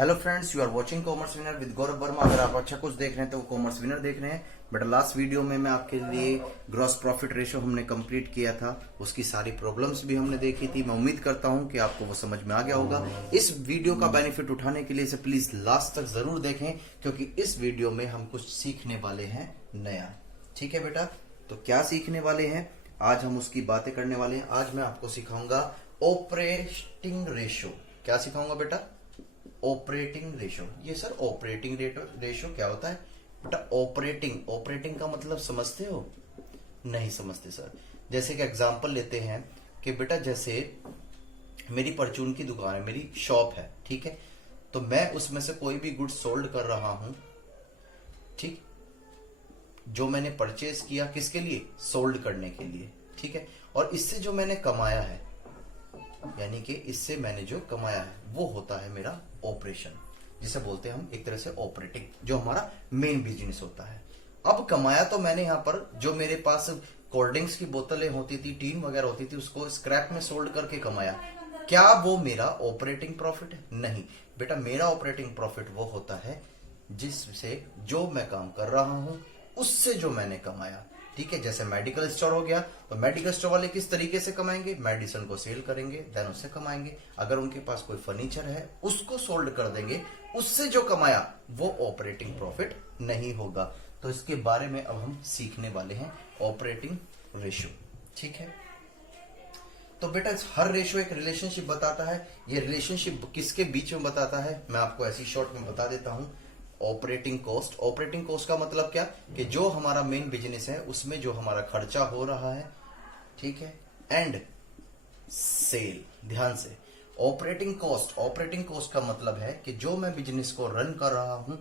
Hello friends, you are watching commerce winner with Gaurav Verma. अगर आप अच्छा कुछ देख रहे हैं तो वो कॉमर्स विनर देख रहे हैं। बट लास्ट वीडियो में मैं आपके लिए ग्रॉस प्रॉफिट रेशियो हमने कंप्लीट किया था, उसकी सारी प्रॉब्लम्स भी हमने देखी थी। मैं उम्मीद करता हूं कि आपको वो समझ में आ गया होगा। इस वीडियो का बेनिफिट उठाने के लिए इसे प्लीज लास्ट तक जरूर देखें, क्योंकि इस वीडियो में हम कुछ सीखने वाले हैं नया। ठीक है बेटा, तो क्या सीखने वाले हैं आज हम उसकी बातें करने वाले हैं। आज मैं आपको सिखाऊंगा ऑपरेटिंग रेशियो। क्या सिखाऊंगा बेटा? Operating ratio. ये सर ऑपरेटिंग रेशियो क्या होता है बेटा? ऑपरेटिंग का मतलब समझते हो? नहीं समझते सर। जैसे कि एग्जांपल लेते हैं कि बेटा जैसे मेरी परचून की दुकान है, मेरी शॉप है, ठीक है, तो मैं उसमें से कोई भी गुड्स सोल्ड कर रहा हूं, ठीक, जो मैंने परचेज किया किसके लिए? सोल्ड करने के लिए, ठीक है। और इससे जो मैंने कमाया है, यानी कि इससे मैंने जो कमाया है वो होता है मेरा ऑपरेशन, जिसे बोलते हैं हम एक तरह से ऑपरेटिंग, जो हमारा मेन बिजनेस होता है। अब कमाया तो मैंने यहाँ पर जो मेरे पास कोल्ड ड्रिंक्स की बोतलें होती थी, टीन वगैरह होती थी, उसको स्क्रैप में सोल्ड करके कमाया। क्या वो मेरा ऑपरेटिंग प्रॉफिट है? नहीं बेटा, मेरा ऑपरेटिंग प्रॉफिट वो होता है जिससे जो मैं काम कर रहा हूं उससे जो मैंने कमाया। ठीक है, जैसे मेडिकल स्टोर हो गया, तो मेडिकल स्टोर वाले किस तरीके से कमाएंगे? मेडिसिन को सेल करेंगे, देन उससे कमाएंगे। अगर उनके पास कोई फर्नीचर है उसको सोल्ड कर देंगे, उससे जो कमाया वो ऑपरेटिंग प्रॉफिट नहीं होगा। तो इसके बारे में अब हम सीखने वाले हैं, ऑपरेटिंग रेशियो। ठीक है, तो बेटा हर रेशियो एक रिलेशनशिप बताता है। ये रिलेशनशिप किसके बीच में बताता है मैं आपको ऐसी शॉर्ट में बता देता हूं। Operating cost. ऑपरेटिंग कॉस्ट का मतलब क्या कि जो हमारा मेन बिजनेस है उसमें जो हमारा खर्चा हो रहा है, ठीक है, एंड सेल। ध्यान से, ऑपरेटिंग कॉस्ट का मतलब है कि जो मैं बिजनेस को रन कर रहा हूं,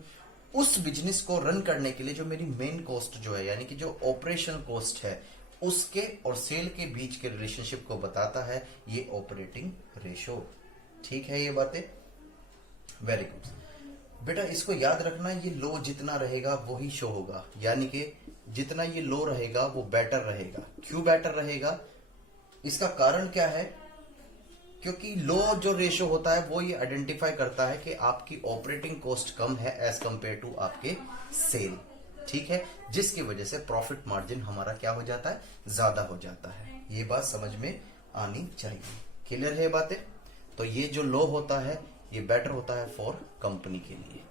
उस बिजनेस को रन करने के लिए जो मेरी मेन कॉस्ट जो है, यानी कि जो ऑपरेशन कॉस्ट है, उसके और सेल के बीच के रिलेशनशिप को बताता है ये ऑपरेटिंग रेशियो। ठीक है ये बातें? वेरी गुड बेटा, इसको याद रखना, ये लो जितना रहेगा वही शो होगा, यानी कि जितना ये लो रहेगा वो बेटर रहेगा। क्यों बेटर रहेगा? इसका कारण क्या है? क्योंकि लो जो रेशियो होता है वो ये आइडेंटिफाई करता है कि आपकी ऑपरेटिंग कॉस्ट कम है एज कंपेयर टू आपके सेल, ठीक है, जिसकी वजह से प्रॉफिट मार्जिन हमारा क्या हो जाता है? ज्यादा हो जाता है। ये बात समझ में आनी चाहिए। क्लियर है बातें? तो ये जो लो होता है ये बेटर होता है फॉर कंपनी के लिए।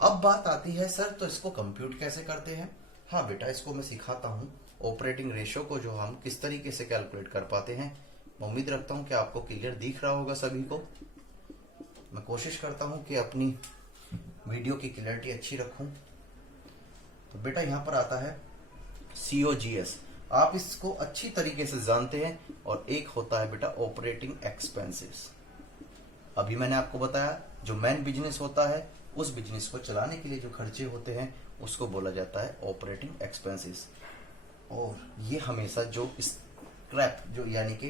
अब बात आती है सर तो इसको कंप्यूट कैसे करते हैं? हाँ बेटा, इसको मैं सिखाता हूं। ऑपरेटिंग रेशियो को जो हम किस तरीके से कैलकुलेट कर पाते हैं, मैं उम्मीद रखता हूं कि आपको क्लियर दिख रहा होगा सभी को। मैं कोशिश करता हूं कि अपनी वीडियो की क्लियरिटी अच्छी रखूं। तो बेटा यहां पर आता है COGS। आप इसको अच्छी तरीके से जानते हैं। और एक होता है बेटा ऑपरेटिंग एक्सपेंसेस। अभी मैंने आपको बताया जो मेन बिजनेस होता है उस बिजनेस को चलाने के लिए जो खर्चे होते हैं उसको बोला जाता है ऑपरेटिंग एक्सपेंसेस। और ये हमेशा जो स्क्रैप जो यानी कि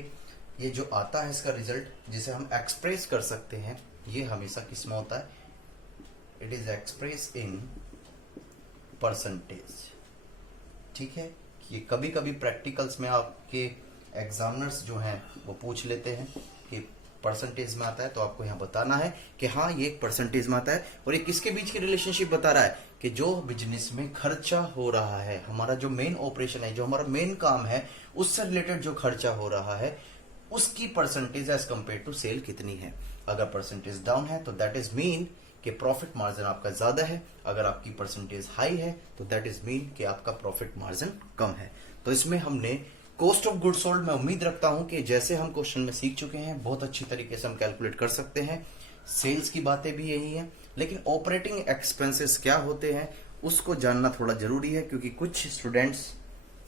ये जो आता है इसका रिजल्ट जिसे हम एक्सप्रेस कर सकते हैं, ये हमेशा किस में होता है? It is express in percentage. ठीक है, ये कभी कभी प्रैक्टिकल्स में आपके एग्जामिनर्स जो हैं वो पूछ लेते हैं कि परसेंटेज में आता है, तो आपको यहाँ बताना है कि हाँ ये एक परसेंटेज में आता है। और ये किसके बीच की रिलेशनशिप बता रहा है कि जो बिजनेस में खर्चा हो रहा है, हमारा जो मेन ऑपरेशन है, जो हमारा मेन काम है, उससे रिलेटेड जो खर्चा हो रहा है उसकी percentage as compare to sale कितनी है। अगर परसेंटेज डाउन है तो दैट इज मीन कि प्रॉफिट मार्जिन आपका ज्यादा है। अगर आपकी परसेंटेज हाई है तो दैट इज मीन कि आपका प्रॉफिट मार्जिन कम है। तो इसमें हमने कॉस्ट ऑफ गुड सोल्ड, मैं उम्मीद रखता हूं कि जैसे हम क्वेश्चन में सीख चुके हैं बहुत अच्छी तरीके से हम कैलकुलेट कर सकते हैं। सेल्स की बातें भी यही है, लेकिन ऑपरेटिंग एक्सपेंसेस क्या होते हैं उसको जानना थोड़ा जरूरी है, क्योंकि कुछ स्टूडेंट्स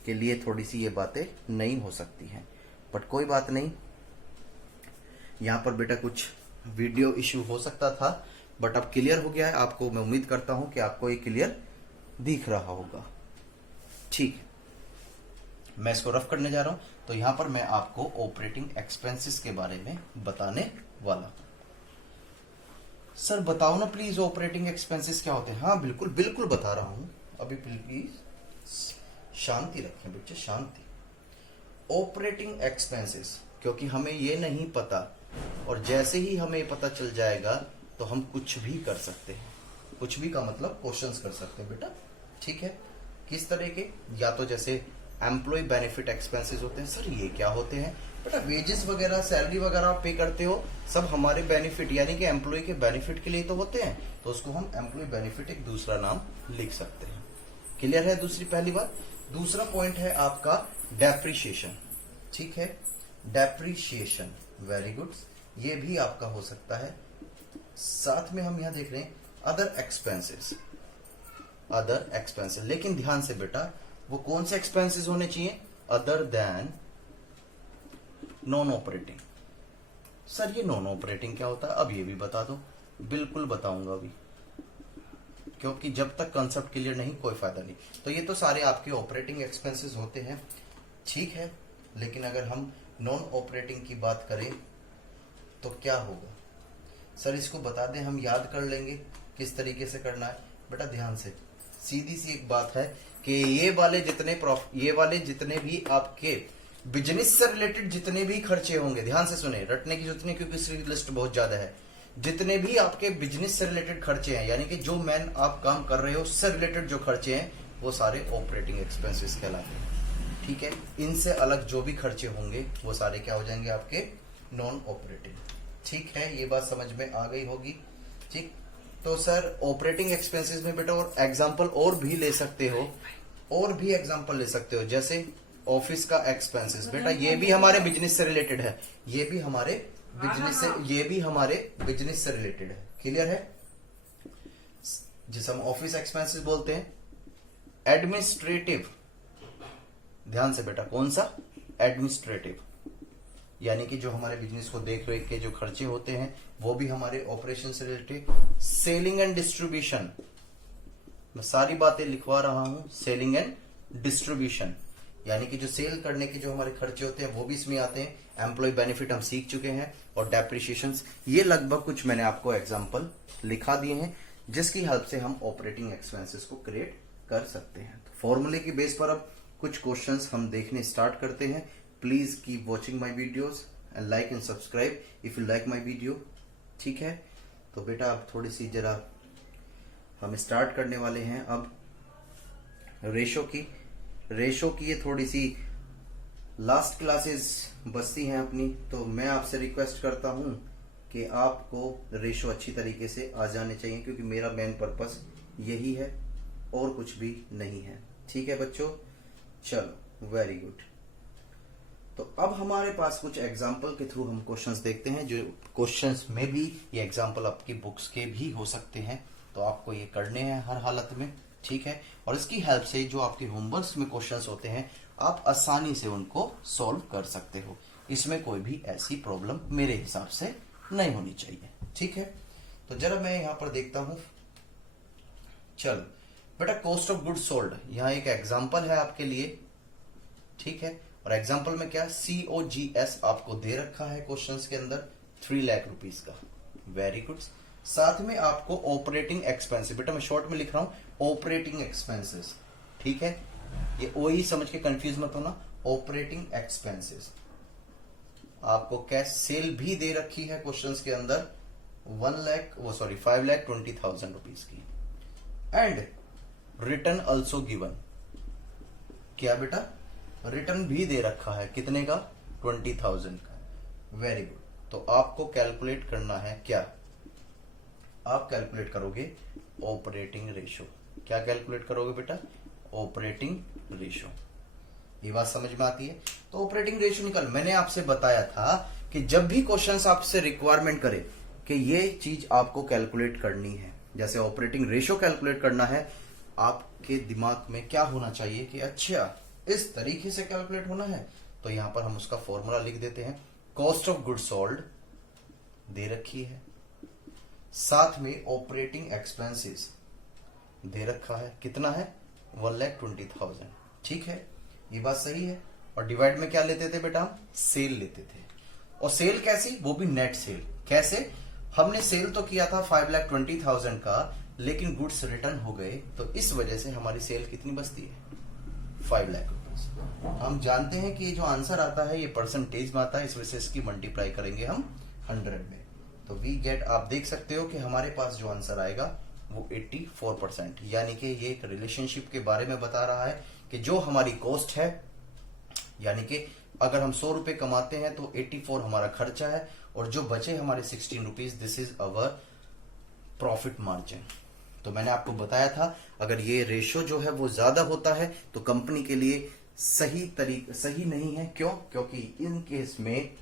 के लिए थोड़ी सी ये बातें नहीं हो सकती हैं। बट कोई बात नहीं, यहां पर बेटा कुछ वीडियो इश्यू हो सकता था, बट अब क्लियर हो गया है आपको। मैं उम्मीद करता हूं कि आपको ये क्लियर दिख रहा होगा। ठीक है, मैं इसको रफ करने जा रहा हूं। तो यहां पर मैं आपको ऑपरेटिंग एक्सपेंसेस के बारे में बताने वाला हूं। सर बताओ ना प्लीज, ऑपरेटिंग एक्सपेंसेस क्या होते हैं? हाँ बिल्कुल बिल्कुल बता रहा हूं। अभी प्लीज शांति रखें बच्चे, शांति। ऑपरेटिंग एक्सपेंसेस, क्योंकि हमें ये नहीं पता, और जैसे ही हमें पता चल जाएगा तो हम कुछ भी कर सकते हैं। कुछ भी का मतलब क्वेश्चंस कर सकते हैं बेटा, ठीक है। किस तरह के, या तो जैसे एम्प्लॉय बेनिफिट एक्सपेंसेस होते हैं, सर ये क्या होते हैं बेटा? वेजेस वगैरह, सैलरी वगैरह आप पे करते हो, सब हमारे बेनिफिट यानी कि एम्प्लॉय के बेनिफिट के लिए तो होते हैं, तो उसको हम एम्प्लॉय बेनिफिट एक दूसरा नाम लिख सकते हैं। क्लियर है दूसरी पहली बात। दूसरा पॉइंट है आपका डेप्रिशिएशन, ठीक है। डेप्रिशिएशन, वेरी गुड, ये भी आपका हो सकता है। साथ में हम यहां देख रहे हैं अदर एक्सपेंसेस, अदर एक्सपेंसेस, लेकिन ध्यान से बेटा वो कौन से एक्सपेंसेस होने चाहिए? Other than non operating. Sir ये नॉन ऑपरेटिंग क्या होता है? अब ये भी बता दो। बिल्कुल बताऊंगा अभी, क्योंकि जब तक कंसेप्ट क्लियर नहीं कोई फायदा नहीं। तो ये तो सारे आपके ऑपरेटिंग एक्सपेंसेस होते हैं, ठीक है। लेकिन अगर हम नॉन ऑपरेटिंग की बात करें तो क्या होगा? सर इसको बता दें, हम याद कर लेंगे किस तरीके से करना है। बेटा ध्यान से, सीधी सी एक बात है कि ये वाले जितने भी आपके बिजनेस से रिलेटेड जितने भी खर्चे होंगे, ध्यान से सुने, रटने की जरूरत नहीं क्योंकि इसकी लिस्ट बहुत ज्यादा है। जितने भी आपके बिजनेस से रिलेटेड खर्चे हैं, यानी कि जो मैन आप काम कर रहे हो उससे रिलेटेड जो खर्चे हैं, वो सारे ऑपरेटिंग एक्सपेंसेस कहलाते हैं, ठीक है। इनसे अलग जो भी खर्चे होंगे वो सारे क्या हो जाएंगे? आपके नॉन ऑपरेटिंग, ठीक है। ये बात समझ में आ गई होगी, ठीक। तो सर ऑपरेटिंग एक्सपेंसेस में बेटा और एग्जांपल और भी ले सकते हो, और भी एग्जांपल ले सकते हो, जैसे ऑफिस का एक्सपेंसेस। बेटा ये भी हमारे बिजनेस से रिलेटेड है, ये भी हमारे बिजनेस से रिलेटेड है। क्लियर है? जिसे हम ऑफिस एक्सपेंसेस बोलते हैं। एडमिनिस्ट्रेटिव, ध्यान से बेटा, कौन सा? एडमिनिस्ट्रेटिव, यानी कि जो हमारे बिजनेस को देख रेख के जो खर्चे होते हैं वो भी हमारे ऑपरेशन से रिलेटेड। सेलिंग एंड डिस्ट्रीब्यूशन, मैं सारी बातें लिखवा रहा हूं। सेलिंग एंड डिस्ट्रीब्यूशन यानी कि जो सेल करने के जो हमारे खर्चे होते हैं वो भी इसमें आते हैं। एम्प्लॉय बेनिफिट हम सीख चुके हैं, और डेप्रिशिएशन, ये लगभग कुछ मैंने आपको एग्जांपल लिखा दिए हैं जिसकी हेल्प से हम ऑपरेटिंग एक्सपेंसेस को क्रिएट कर सकते हैं। तो फॉर्मूले की बेस पर अब कुछ क्वेश्चंस हम देखने स्टार्ट करते हैं। Please keep watching my videos and like and subscribe if you like my video, ठीक है। तो बेटा अब थोड़ी सी जरा हम स्टार्ट करने वाले हैं अब रेशो की ये थोड़ी सी लास्ट क्लासेस बचती हैं अपनी, तो मैं आपसे रिक्वेस्ट करता हूं कि आपको रेशो अच्छी तरीके से आ जाने चाहिए, क्योंकि मेरा मेन पर्पस यही है और कुछ भी नहीं है, ठीक है बच्चों। चलो वेरी गुड। तो अब हमारे पास कुछ एग्जाम्पल के थ्रू हम क्वेश्चंस देखते हैं, जो क्वेश्चंस में भी ये एग्जाम्पल आपकी बुक्स के भी हो सकते हैं, तो आपको ये करने हैं हर हालत में, ठीक है। और इसकी हेल्प से जो आपके होमवर्क्स में क्वेश्चंस होते हैं आप आसानी से उनको सॉल्व कर सकते हो। इसमें कोई भी ऐसी प्रॉब्लम मेरे हिसाब से नहीं होनी चाहिए, ठीक है। तो जरा मैं यहां पर देखता हूं। चलो बेटा, कॉस्ट ऑफ गुड सोल्ड, यहां एक एग्जाम्पल है आपके लिए, ठीक है। और एग्जाम्पल में क्या, COGS आपको दे रखा है क्वेश्चंस के अंदर 3 लाख रुपीस का, वेरी गुड। साथ में आपको ऑपरेटिंग एक्सपेंसेस, बेटा मैं शॉर्ट में लिख रहा हूं ऑपरेटिंग एक्सपेंसेस, ठीक है। ये OE समझ के कंफ्यूज मत होना, ऑपरेटिंग एक्सपेंसेस। आपको कैश सेल भी दे रखी है क्वेश्चंस के अंदर 5,20,000 रुपीज की। एंड रिटर्न ऑल्सो गिवन, क्या बेटा, रिटर्न भी दे रखा है, कितने का, 20,000 का, वेरी गुड। तो आपको कैलकुलेट करना है क्या, आप कैलकुलेट करोगे ऑपरेटिंग रेशो। क्या कैलकुलेट करोगे बेटा, ऑपरेटिंग रेशो। ये बात समझ में आती है? तो ऑपरेटिंग रेशो निकाल, मैंने आपसे बताया था कि जब भी क्वेश्चंस आपसे रिक्वायरमेंट करे कि ये चीज आपको कैलकुलेट करनी है, जैसे ऑपरेटिंग रेशो कैलकुलेट करना है, आपके दिमाग में क्या होना चाहिए कि अच्छा इस तरीके से कैलकुलेट होना है। तो यहां पर हम उसका फॉर्मूला लिख देते हैं। कॉस्ट ऑफ गुड सोल्ड दे रखी है, साथ में ऑपरेटिंग एक्सपेंसेस दे रखा है, कितना है, 1,20,000, ठीक है। ये बात सही है। और डिवाइड में क्या लेते थे बेटा, सेल लेते थे। और सेल कैसी, वो भी नेट सेल। कैसे, हमने सेल तो किया था 5,20,000 का, लेकिन गुड्स रिटर्न हो गए, तो इस वजह से हमारी सेल कितनी बचती है, 5 लाख रुपीज। हम जानते हैं कि जो आंसर आता है ये परसेंटेज में आता है, इस वजह से इसकी मल्टीप्लाई करेंगे हम 100 में। तो वी गेट, आप देख सकते हो कि हमारे पास जो आंसर आएगा वो 84%, यानी कि ये एक रिलेशनशिप के बारे में बता रहा है कि जो हमारी कॉस्ट है, यानी कि अगर हम 100 रुपए कमाते हैं तो 84 हमारा खर्चा है और जो बचे हमारे 16 rupees, this is our profit margin. तो मैंने आपको बताया था अगर ये रेशो जो है वो ज्यादा होता है तो कंपनी के लिए सही नहीं है। क्यों? क्योंकि इन केस में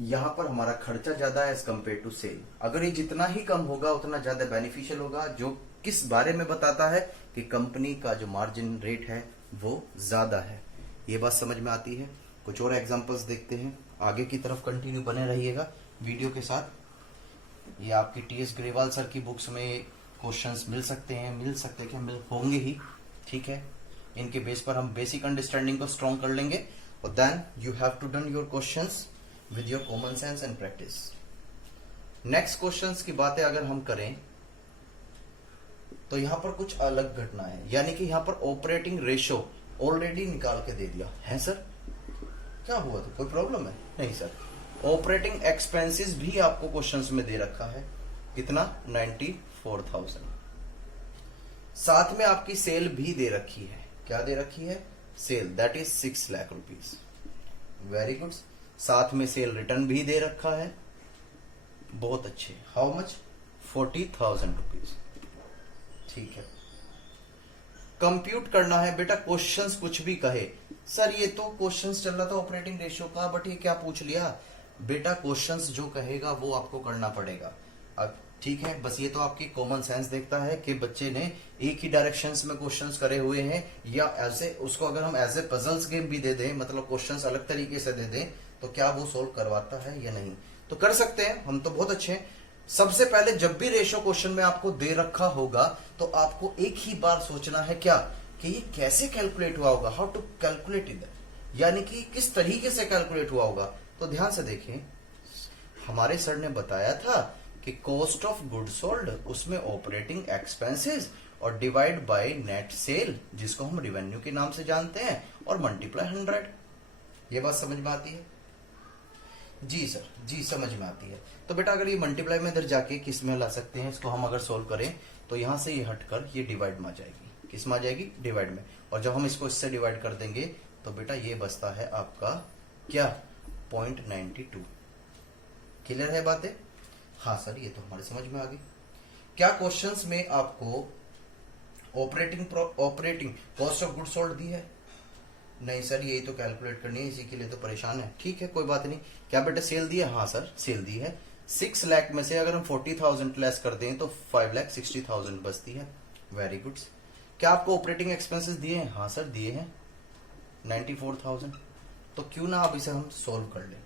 यहां पर हमारा खर्चा ज्यादा है एज कम्पेयर टू सेल। अगर ये जितना ही कम होगा उतना ज्यादा बेनिफिशियल होगा, जो किस बारे में बताता है कि कंपनी का जो मार्जिन रेट है वो ज्यादा है। ये बात समझ में आती है? कुछ और एग्जांपल्स देखते हैं, आगे की तरफ कंटिन्यू बने रहिएगा वीडियो के साथ। ये आपकी टीएस ग्रेवाल सर की बुक्स में क्वेश्चंस मिल सकते हैं, मिल होंगे ही, ठीक है। इनके बेस पर हम बेसिक अंडरस्टैंडिंग को स्ट्रॉन्ग कर लेंगे और then you have to done your questions with your common sense and practice. Next questions की बातें अगर हम करें तो यहां पर कुछ अलग घटना है, यानी कि यहां पर ऑपरेटिंग रेशो ऑलरेडी निकाल के दे दिया है। सर क्या हुआ, तो कोई प्रॉब्लम है? नहीं सर, ऑपरेटिंग एक्सपेंसेस भी आपको क्वेश्चंस में दे रखा है। कितना? 94,000। साथ में आपकी सेल भी दे रखी है। क्या दे रखी है? Sale, that is 6 lakh rupees. Very good. साथ में सेल रिटर्न भी दे रखा है, बहुत अच्छे। How much? 40,000 रुपीज। ठीक है, कंप्यूट करना है बेटा। क्वेश्चंस कुछ भी कहे, सर ये तो क्वेश्चंस चल रहा था ऑपरेटिंग रेशियो का, बट ये क्या पूछ लिया? बेटा क्वेश्चंस जो कहेगा वो आपको करना पड़ेगा। अब ठीक है, बस ये तो आपकी कॉमन सेंस देखता है कि बच्चे ने एक ही डायरेक्शंस में क्वेश्चंस करे हुए हैं, या ऐसे उसको अगर हम एज ए पजल्स गेम भी दे दें, मतलब क्वेश्चंस अलग तरीके से दे दें, तो क्या वो सोल्व करवाता है या नहीं? तो कर सकते हैं हम, तो बहुत अच्छे हैं। सबसे पहले जब भी रेशो क्वेश्चन में आपको दे रखा होगा तो आपको एक ही बार सोचना है क्या, कि ये कैसे कैलकुलेट हुआ होगा, हाउ टू कैलकुलेट इट, यानी कि किस तरीके से कैलकुलेट हुआ होगा। तो ध्यान से देखें, हमारे सर ने बताया था कि कॉस्ट ऑफ गुड सोल्ड, उसमें ऑपरेटिंग एक्सपेंसेस और डिवाइड बाय नेट सेल, जिसको हम रेवेन्यू के नाम से जानते हैं, और मल्टीप्लाई 100। ये बात समझ में आती है? जी सर, जी समझ में आती है। तो बेटा अगर ये मल्टीप्लाई में इधर जाके किस में ला सकते हैं, इसको हम अगर सोल्व करें तो यहां से ये हटकर ये डिवाइड में आ जाएगी। किस में आ जाएगी? डिवाइड में। और जब हम इसको इससे डिवाइड कर देंगे तो बेटा ये बचता है आपका क्या? 0.92। क्लियर है बातें? हाँ सर, ये तो हमारे समझ में आ गई। क्या क्वेश्चंस में आपको operating cost of good sold दी है? नहीं सर, यही तो कैलकुलेट करनी है, इसी के लिए तो परेशान है। ठीक है, कोई बात नहीं। क्या बेटा सेल दी है? हाँ सर, सेल दी है। 6 लाख में से अगर हम 40,000 लेस कर दें तो 5,60,000 बचती है। Very good. क्या आपको ऑपरेटिंग एक्सपेंसेस दिए हैं? हाँ सर, दिए हैं 94,000। तो क्यों ना अब इसे हम सोल्व कर लें।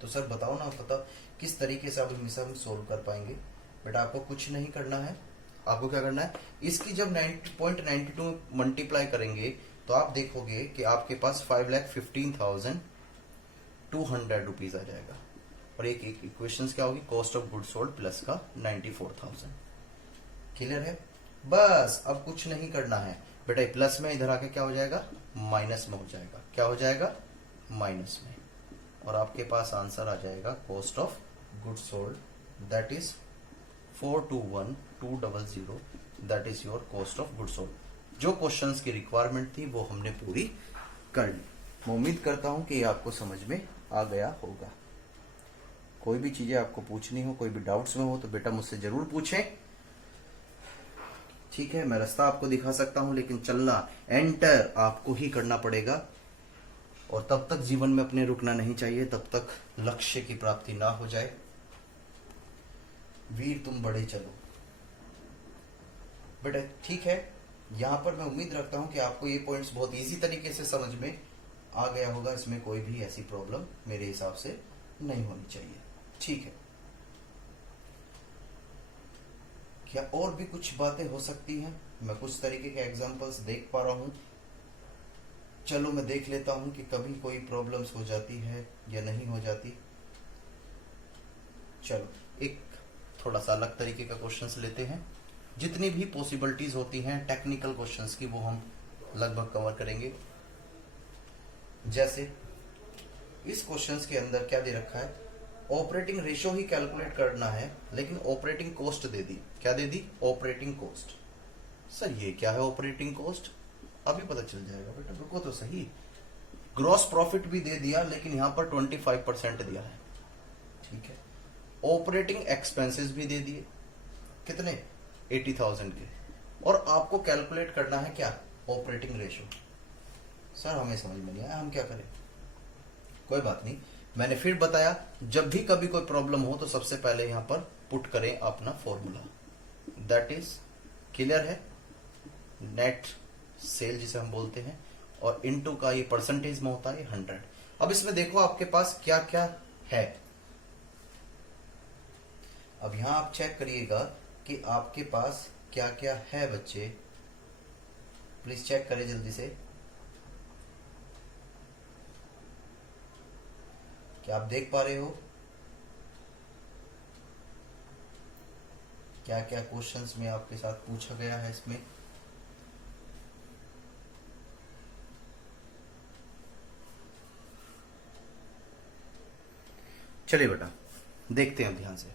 तो सर बताओ ना, पता किस तरीके से अब इसे हम सोल्व कर पाएंगे। बेटा आपको कुछ नहीं करना है, आपको क्या करना है, इसकी जब 90.92 मल्टीप्लाई करेंगे तो आप देखोगे कि आपके पास 5,15,200 रुपीज आ जाएगा। और एक इक्वेशन क्या होगी? Cost of good sold plus का 94,000। क्लियर है? बस अब कुछ नहीं करना है बेटा। प्लस में इधर आके क्या हो जाएगा? माइनस में हो जाएगा। क्या हो जाएगा? माइनस में। और आपके पास आंसर आ जाएगा cost of good sold, that is 421,200, that is your cost of good sold. जो क्वेश्चंस की रिक्वायरमेंट थी वो हमने पूरी कर ली। मैं उम्मीद करता हूं कि ये आपको समझ में आ गया होगा। कोई भी चीजें आपको पूछनी हो, कोई भी डाउट्स में हो तो बेटा मुझसे जरूर पूछें। ठीक है, मैं रास्ता आपको दिखा सकता हूं, लेकिन चलना एंटर आपको ही करना पड़ेगा। और तब तक जीवन में अपने रुकना नहीं चाहिए, तब तक लक्ष्य की प्राप्ति ना हो जाए। वीर तुम बढ़े चलो बेटा। ठीक है, यहां पर मैं उम्मीद रखता हूं कि आपको ये पॉइंट्स बहुत इजी तरीके से समझ में आ गया होगा। इसमें कोई भी ऐसी प्रॉब्लम मेरे हिसाब से नहीं होनी चाहिए। ठीक है, क्या और भी कुछ बातें हो सकती हैं? मैं कुछ तरीके के एग्जांपल्स देख पा रहा हूं। चलो मैं देख लेता हूं कि कभी कोई प्रॉब्लम्स हो जाती है या नहीं हो जाती। चलो एक थोड़ा सा अलग तरीके का क्वेश्चंस लेते हैं। जितनी भी पॉसिबिलिटीज होती हैं टेक्निकल क्वेश्चंस की, वो हम लगभग कवर करेंगे। जैसे इस क्वेश्चंस के अंदर क्या दे रखा है? ऑपरेटिंग रेशियो ही कैलकुलेट करना है, लेकिन ऑपरेटिंग कॉस्ट दे दी। क्या दे दी? Operating cost. सर ये क्या है ऑपरेटिंग कॉस्ट? अभी पता चल जाएगा बेटा, रुको तो सही। ग्रॉस प्रॉफिट भी दे दिया, लेकिन यहां पर 25% दिया है, ठीक है। ऑपरेटिंग एक्सपेंसेस भी दे दिए, कितने? 80,000 के। और आपको कैलकुलेट करना है क्या? Operating ratio. सर हमें समझ में नहीं आया, हम क्या करें? कोई बात नहीं, मैंने फिर बताया, जब भी कभी कोई प्रॉब्लम हो तो सबसे पहले यहां पर पुट करें अपना फॉर्मूला, दैट इज क्लियर है, नेट सेल जिसे हम बोलते हैं, और इनटू का ये परसेंटेज में होता है 100। अब इसमें देखो आपके पास क्या क्या है। अब यहां आप चेक करिएगा कि आपके पास क्या क्या है बच्चे, प्लीज चेक करें जल्दी से। क्या आप देख पा रहे हो क्या क्या क्वेश्चंस में आपके साथ पूछा गया है इसमें? चलिए बेटा देखते हैं ध्यान से।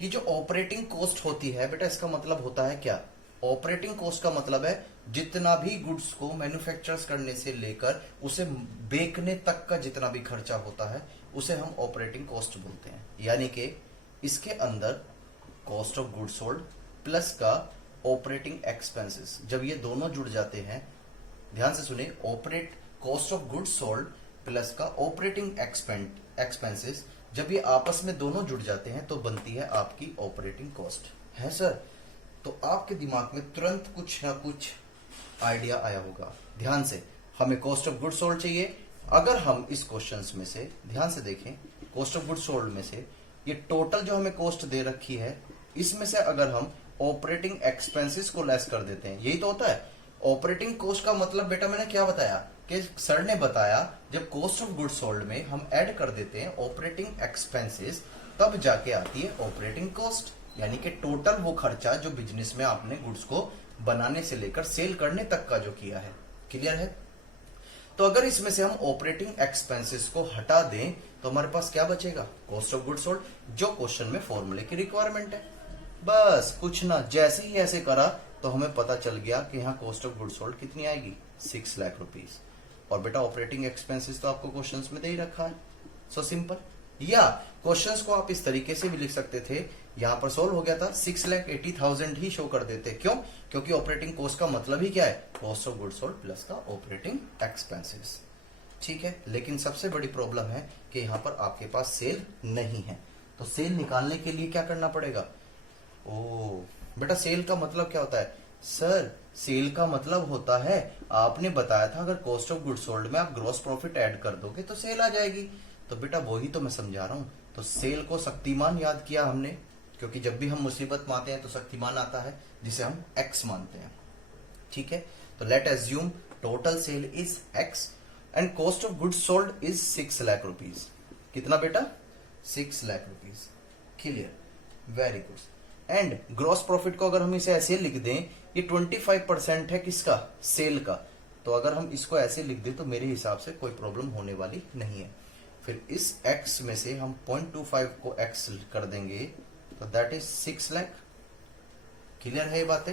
ये जो ऑपरेटिंग कॉस्ट होती है बेटा, इसका मतलब होता है क्या? ऑपरेटिंग कॉस्ट का मतलब है जितना भी गुड्स को मैन्युफैक्चर्स करने से लेकर उसे बेचने तक का जितना भी खर्चा होता है उसे हम ऑपरेटिंग कॉस्ट बोलते हैं। यानी कि इसके अंदर cost of goods sold plus का ऑपरेटिंग एक्सपेंसेस, जब ये दोनों जुड़ जाते हैं, ध्यान से सुने, operate cost of goods sold plus का ऑपरेटिंग एक्सपेंसेस, जब ये आपस में दोनों जुड़ जाते हैं तो बनती है आपकी ऑपरेटिंग कॉस्ट। है सर? तो आपके दिमाग में तुरंत कुछ ना कुछ आइडिया आया होगा। ध्यान से, हमें कॉस्ट ऑफ गुड्स सोल्ड चाहिए। अगर हम इस क्वेश्चंस में से ध्यान से देखें, कॉस्ट ऑफ गुड्स सोल्ड में से ये टोटल जो हमें कॉस्ट दे रखी है, इसमें से अगर हम ऑपरेटिंग एक्सपेंसेस को लेस कर देते हैं, यही तो होता है ऑपरेटिंग कॉस्ट का मतलब। बेटा मैंने क्या बताया कि सर ने बताया, जब कॉस्ट ऑफ गुड्स सोल्ड में हम ऐड कर देते हैं ऑपरेटिंग एक्सपेंसेस, तब जाके आती है ऑपरेटिंग कॉस्ट। यानी कि टोटल वो खर्चा जो बिजनेस में आपने गुड्स को बनाने से लेकर सेल करने तक का जो किया है। क्लियर है? तो अगर इसमें से हम ऑपरेटिंग एक्सपेंसेस को हटा दें तो हमारे पास क्या बचेगा? कॉस्ट ऑफ गुड्स सोल्ड, जो क्वेश्चन में फॉर्मूले की रिक्वायरमेंट है। बस कुछ ना, जैसे ही ऐसे करा तो हमें पता चल गया कि यहाँ कॉस्ट ऑफ गुड्स सोल्ड कितनी आएगी? 6 लाख रुपीस। और बेटा ऑपरेटिंग एक्सपेंसेस तो आपको क्वेश्चंस में दे ही रखा है, सो सिंपल। या क्वेश्चंस को आप इस तरीके से भी लिख सकते थे, यहां पर सोल्व हो गया था, 6,80,000 ही शो कर देते। क्यों? क्योंकि ऑपरेटिंग कॉस्ट का मतलब ही क्या है? Cost of goods sold plus का ऑपरेटिंग एक्सपेंसेस। ठीक है, लेकिन सबसे बड़ी प्रॉब्लम है कि यहां पर आपके पास सेल नहीं है। तो सेल निकालने के लिए क्या करना पड़ेगा? ओ बेटा, सेल का मतलब क्या होता है? सर सेल का मतलब होता है, आपने बताया था अगर कॉस्ट ऑफ गुड्स सोल्ड में आप ग्रॉस प्रॉफिट ऐड कर दोगे तो सेल आ जाएगी। तो बेटा वही तो मैं समझा रहा हूं। तो सेल को शक्तिमान याद किया हमने, क्योंकि जब भी हम मुसीबत में आते हैं तो शक्तिमान आता है जिसे हम एक्स मानते हैं। ठीक है, तो late assume total sale is x and cost of goods sold is 6 lakh rupees. कितना बेटा? 6 lakh rupees. Clear, very good. And gross profit को अगर हम इसे ऐसे लिख दें, ये 25% है किसका? सेल का। तो अगर हम इसको ऐसे लिख दें तो मेरे हिसाब से कोई प्रॉब्लम होने वाली नहीं है। फिर इस x में से हम 0.25 को x कर देंगे तो दैट इज 6 लाख। क्लियर है ये बातें?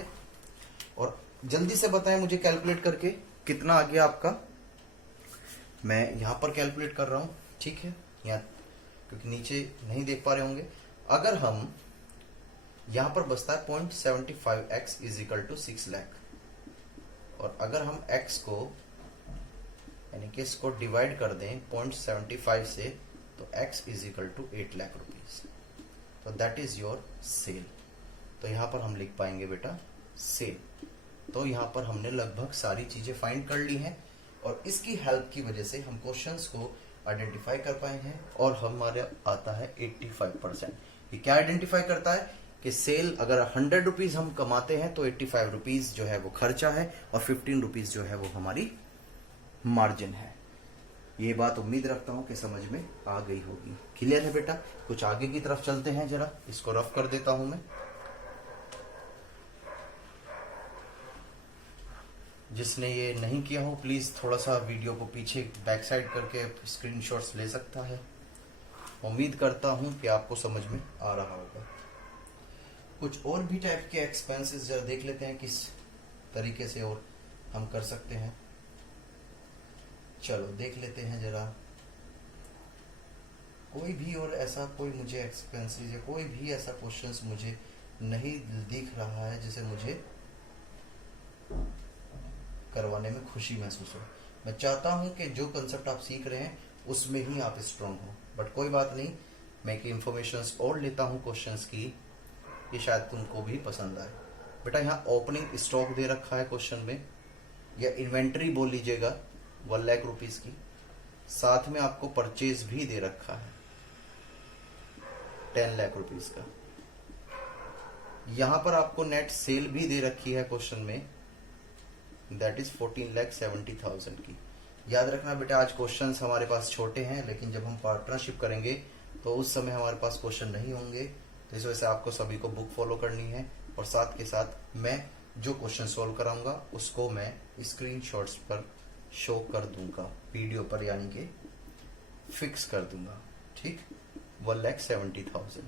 और जल्दी से बताएं मुझे कैलकुलेट करके कितना आ गया आपका। मैं यहां पर कैलकुलेट कर रहा हूं, ठीक है, यहाँ क्योंकि नीचे नहीं देख पा रहे होंगे। अगर हम यहां पर बचता है 0.75x is equal to 6 lakh, और अगर हम x को यानी कि इसको डिवाइड कर दें 0.75 से तो x is equal to 8 lakh rupees. तो दैट इज योर सेल। तो यहां पर हम लिख पाएंगे बेटा सेल। तो यहां पर हमने लगभग सारी चीजें फाइंड कर ली हैं, और इसकी हेल्प की वजह से हम क्वेश्चंस को आइडेंटिफाई कर पाए हैं, और हमारे आता है 85%। ये क्या आइडेंटिफाई करता है कि सेल अगर 100 रुपीज हम कमाते हैं तो 85 रुपीज जो है वो खर्चा है, और 15 रुपीज जो है वो हमारी मार्जिन है। ये बात उम्मीद रखता हूं कि समझ में आ गई होगी। क्लियर है बेटा? कुछ आगे की तरफ चलते हैं, जरा इसको रफ कर देता हूं मैं। जिसने ये नहीं किया हो प्लीज थोड़ा सा वीडियो को पीछे बैक साइड करके स्क्रीनशॉट्स ले सकता है। उम्मीद करता हूं कि आपको समझ में आ रहा होगा। कुछ और भी टाइप के एक्सपेंसेस जरा देख लेते हैं किस तरीके से और हम कर सकते हैं। चलो देख लेते हैं जरा, कोई भी और ऐसा कोई मुझे एक्सपेंसेस या कोई भी ऐसा क्वेश्चंस मुझे नहीं दिख रहा है जिसे मुझे करवाने में खुशी महसूस हो। मैं चाहता हूं कि जो कंसेप्ट आप सीख रहे हैं उसमें ही आप स्ट्रांग हो, बट कोई बात नहीं, मैं एक इंफॉर्मेशंस और लेता हूं क्वेश्चंस की, ये शायद तुमको भी पसंद आए। बेटा यहाँ ओपनिंग स्टॉक दे रखा है क्वेश्चन में, या इन्वेंट्री बोल लीजिएगा 1 लाख रुपीस की, साथ में आपको परचेज भी दे रखा है 10 लाख रुपीस का। यहां पर आपको नेट सेल भी दे रखी है क्वेश्चन में, दैट इज 14,70,000 की। याद रखना बेटा, आज क्वेश्चंस हमारे पास छोटे हैं, लेकिन जब हम पार्टनरशिप करेंगे तो उस समय हमारे पास क्वेश्चन नहीं होंगे, तो इस वजह से आपको सभी को बुक फॉलो करनी है, और साथ के साथ मैं जो क्वेश्चन सॉल्व कराऊंगा उसको मैं स्क्रीनशॉट्स पर शो कर दूंगा, वीडियो पर यानी कि फिक्स कर दूंगा, ठीक। 1,70,000।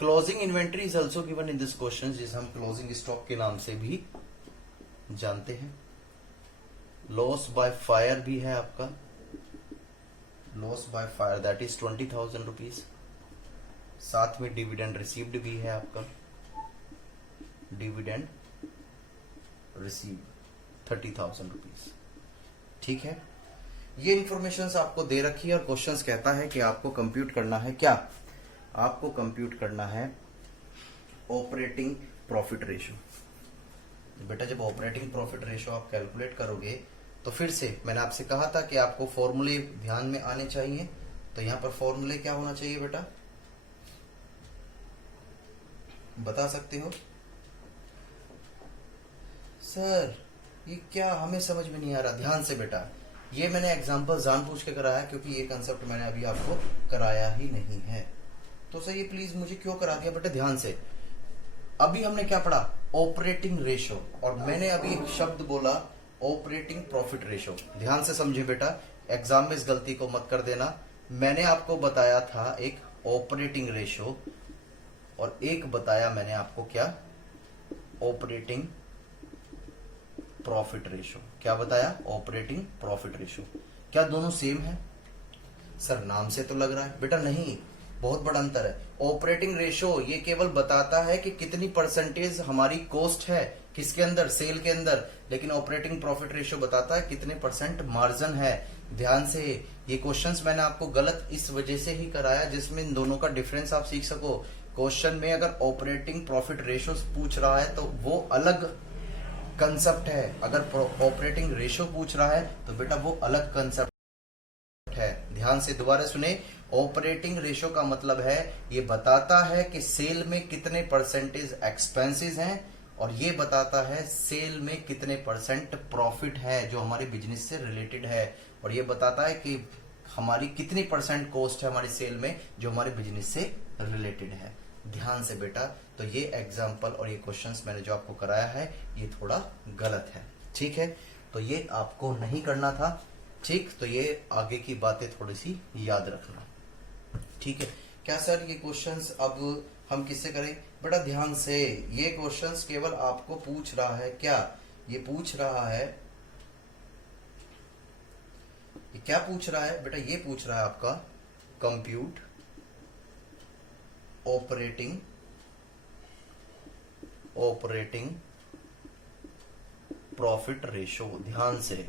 Closing inventory is also given in this question, जिसे हम क्लोजिंग स्टॉक के नाम से भी जानते हैं। लॉस बाय फायर भी है आपका, loss by fire that is 20,000 rupees. साथ में डिविडेंड रिसीव्ड भी है आपका, डिविडेंड रिसीव्ड 30,000 रुपीज, ठीक है। ये इंफॉर्मेशन आपको दे रखी है, और क्वेश्चंस कहता है कि आपको कंप्यूट करना है क्या, आपको कंप्यूट करना है ऑपरेटिंग प्रॉफिट रेशो। बेटा जब ऑपरेटिंग प्रॉफिट रेशो आप कैलकुलेट करोगे तो फिर से मैंने आपसे कहा था कि आपको फॉर्मूले ध्यान में आने चाहिए, तो यहां पर फॉर्मूले क्या होना चाहिए बेटा, बता सकते हो सर? ये क्या हमें समझ में नहीं आ रहा, ध्यान से बेटा, ये मैंने एग्जांपल जानबूझ के कराया क्योंकि ये कंसेप्ट मैंने अभी आपको कराया ही नहीं है, तो सर ये प्लीज मुझे क्यों करा दिया बेटा, ध्यान से। अभी हमने क्या पढ़ा, ऑपरेटिंग रेशो, और मैंने अभी एक शब्द बोला ऑपरेटिंग प्रॉफिट रेशो। ध्यान से समझे बेटा, एग्जाम में इस गलती को मत कर देना। मैंने आपको बताया था एक ऑपरेटिंग रेशो, और एक बताया मैंने आपको क्या, ऑपरेटिंग प्रॉफिट रेशो। क्या बताया, ऑपरेटिंग प्रॉफिट रेशो। क्या दोनों सेम है सर? नाम से तो लग रहा है बेटा, नहीं, बहुत बड़ा अंतर है। ऑपरेटिंग रेशो ये केवल बताता है कि कितनी परसेंटेज हमारी कॉस्ट है, किसके अंदर, सेल के अंदर, लेकिन ऑपरेटिंग प्रॉफिट रेशो बताता है कितने परसेंट मार्जिन है। ध्यान से, ये क्वेश्चंस मैंने आपको गलत इस वजह से ही कराया जिसमें इन दोनों का डिफरेंस आप सीख सको। क्वेश्चन में अगर ऑपरेटिंग प्रॉफिट रेशो पूछ रहा है तो वो अलग कंसेप्ट है, अगर ऑपरेटिंग रेशो पूछ रहा है तो बेटा वो अलग कंसेप्ट है। ध्यान से दोबारा सुने, ऑपरेटिंग रेशो का मतलब है ये बताता है कि सेल में कितने परसेंटेज एक्सपेंसेस हैं, और ये बताता है सेल में कितने परसेंट प्रॉफिट है जो हमारे बिजनेस से रिलेटेड है, और ये बताता है कि हमारी कितनी परसेंट कॉस्ट है हमारी सेल में जो हमारे बिजनेस से रिलेटेड है। ध्यान से बेटा, तो ये एग्जाम्पल और ये क्वेश्चंस मैंने जो आपको कराया है ये थोड़ा गलत है, ठीक है, तो ये आपको नहीं करना था, ठीक। तो ये आगे की बातें थोड़ी सी याद रखना, ठीक है। क्या सर ये क्वेश्चंस अब हम किससे करें? बेटा ध्यान से, ये क्वेश्चंस केवल आपको पूछ रहा है क्या, ये पूछ रहा है, ये क्या पूछ रहा है बेटा, ये पूछ रहा है आपका कंप्यूट ऑपरेटिंग प्रॉफिट रेशो। ध्यान से,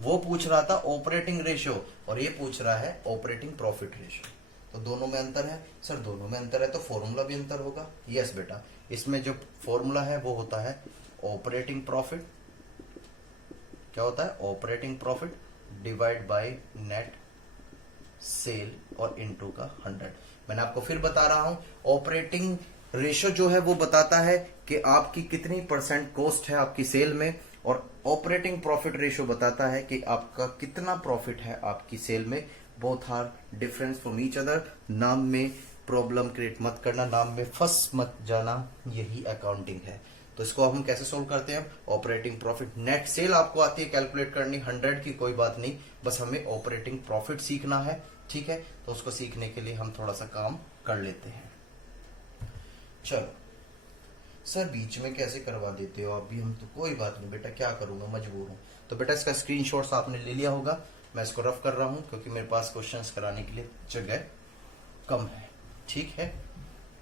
वो पूछ रहा था ऑपरेटिंग रेशो और ये पूछ रहा है ऑपरेटिंग प्रॉफिट रेशो, तो दोनों में अंतर है सर? दोनों में अंतर है तो फॉर्मूला भी अंतर होगा। यस बेटा, इसमें जो फॉर्मूला है वो होता है ऑपरेटिंग प्रॉफिट, क्या होता है, operating profit divide by net cell और इनटू का 100। मैंने आपको फिर बता रहा हूं, ऑपरेटिंग रेशो जो है वो बताता है कि आपकी कितनी परसेंट कॉस्ट है आपकी सेल में, और ऑपरेटिंग प्रॉफिट रेशो बताता है कि आपका कितना प्रॉफिट है आपकी सेल में। Both are difference from each other. नाम में प्रॉब्लम क्रिएट मत करना, नाम में फंस मत जाना, यही अकाउंटिंग है। तो इसको हम कैसे सोल्व करते हैं? ऑपरेटिंग प्रॉफिट, नेट सेल आपको आती है कैलकुलेट करनी 100 की, कोई बात नहीं, बस हमें ऑपरेटिंग प्रॉफिट सीखना है, ठीक है, तो उसको सीखने के लिए हम थोड़ा सा काम कर लेते हैं। चलो सर बीच में कैसे करवा देते हो आप भी, हम तो कोई बात नहीं बेटा, क्या करूंगा, मजबूर हूं। तो बेटा इसका स्क्रीनशॉट्स आपने ले लिया होगा, मैं इसको रफ कर रहा हूं क्योंकि मेरे पास क्वेश्चंस कराने के लिए जगह कम है। ठीक है,